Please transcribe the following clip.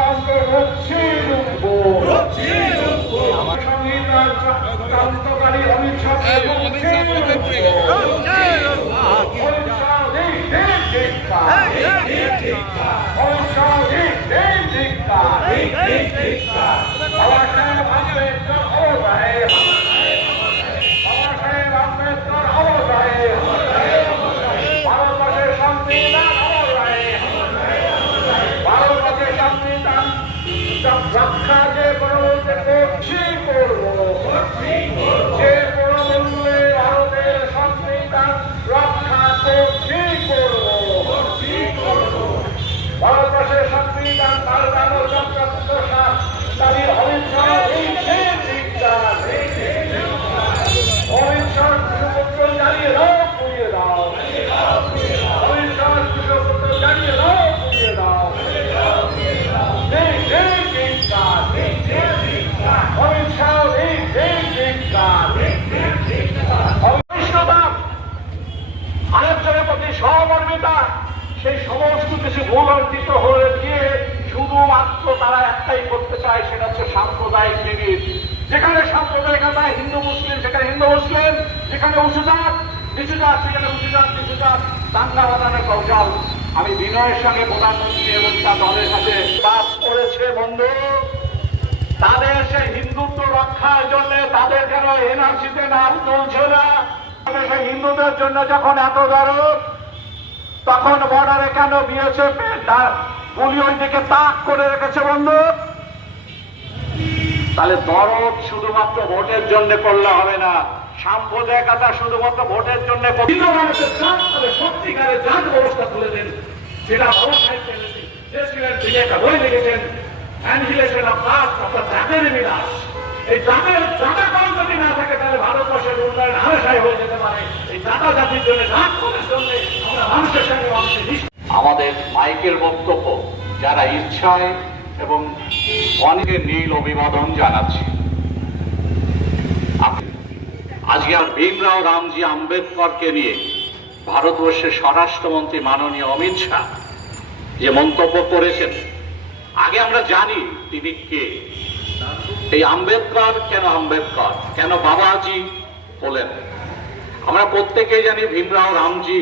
গণতন্ত্র সংবিধান ক্রান্তকারী অমিত শাহকে রক্ষা যে কোনো বলতে করছি করবো, যে কোনো মূল্যে ভারতের সংবিধান রক্ষা করছি করবো। ভারতবর্ষের সংবিধান পাল্টানোর চক্রান্তকারী অমিত শাহ অমিত শাহ সুপুত্র জানিয়ে দাও, পুড়িয়ে দাও। অমিত শাহ সুপুত্র জানিয়ে দাও, পুড়িয়ে দাও। আরেকজনের প্রতি সহমর্মিতা, সেই সমস্ত কিছু ভুল অর্জিত হয়ে গিয়ে শুধুমাত্র তারা একটাই করতে চায়, সেটা হচ্ছে সাম্প্রদায়িক বিভেদ। যেখানে সাম্প্রদায়িকতা হিন্দু মুসলিম সেখানে হিন্দু মুসলিম, যেখানে উঁচু জাত নিচু জাত সেখানে উঁচু জাত নিচু জাত, দাঙ্গা বাঁধানোর কৌশল। আমি বিনয়ের সঙ্গে প্রধানমন্ত্রী এবং তার দলের সাথে কাজ করেছে বন্ধু। তাদের সেই হিন্দুত্ব রক্ষার জন্য তাদের কেন এনআরসিতে নাম তুলছে না? হিন্দুদের জন্য যখন এত দরদ, তখন বর্ডারে কেন বিএসএফ গুলি ওই দিকে তাক করে রেখেছে বন্ধু? তাহলে দরদ শুধুমাত্র ভোটের জন্য করলে হবে না, সাম্প্রদায়িকতা শুধুমাত্র ভোটের জন্য সত্যিকারের জাত ব্যবস্থা তুলে দেন। সেটা অবস্থায় একটা বই লিখেছেন, অ্যানিহিলেশন অফ কাস্ট, অর্থাৎ জাতের বিনাশ। এই জাতের জাতাকরণ যদি না থাকে তাহলে ভারতবর্ষের উন্নয়ন হামেশাই হয়ে যেতে পারে। এই জাতা জাতির জন্য জাত করার জন্য আমরা মানুষের সঙ্গে মানুষের আমাদের মাইকের বক্তব্য যারা ইচ্ছায় এবং অনেকে নীল অভিবাদন জানাচ্ছি। আজকে আর ভীমরাও রামজি আম্বেদকরকে নিয়ে ভারতবর্ষের স্বরাষ্ট্রমন্ত্রী মাননীয় অমিত শাহ যে মন্তব্য করেছেন, আগে আমরা জানি তিনি কে। এই আম্বেদকর কেন বাবাজি বলেন? আমরা প্রত্যেকেই জানি ভীমরাও রামজি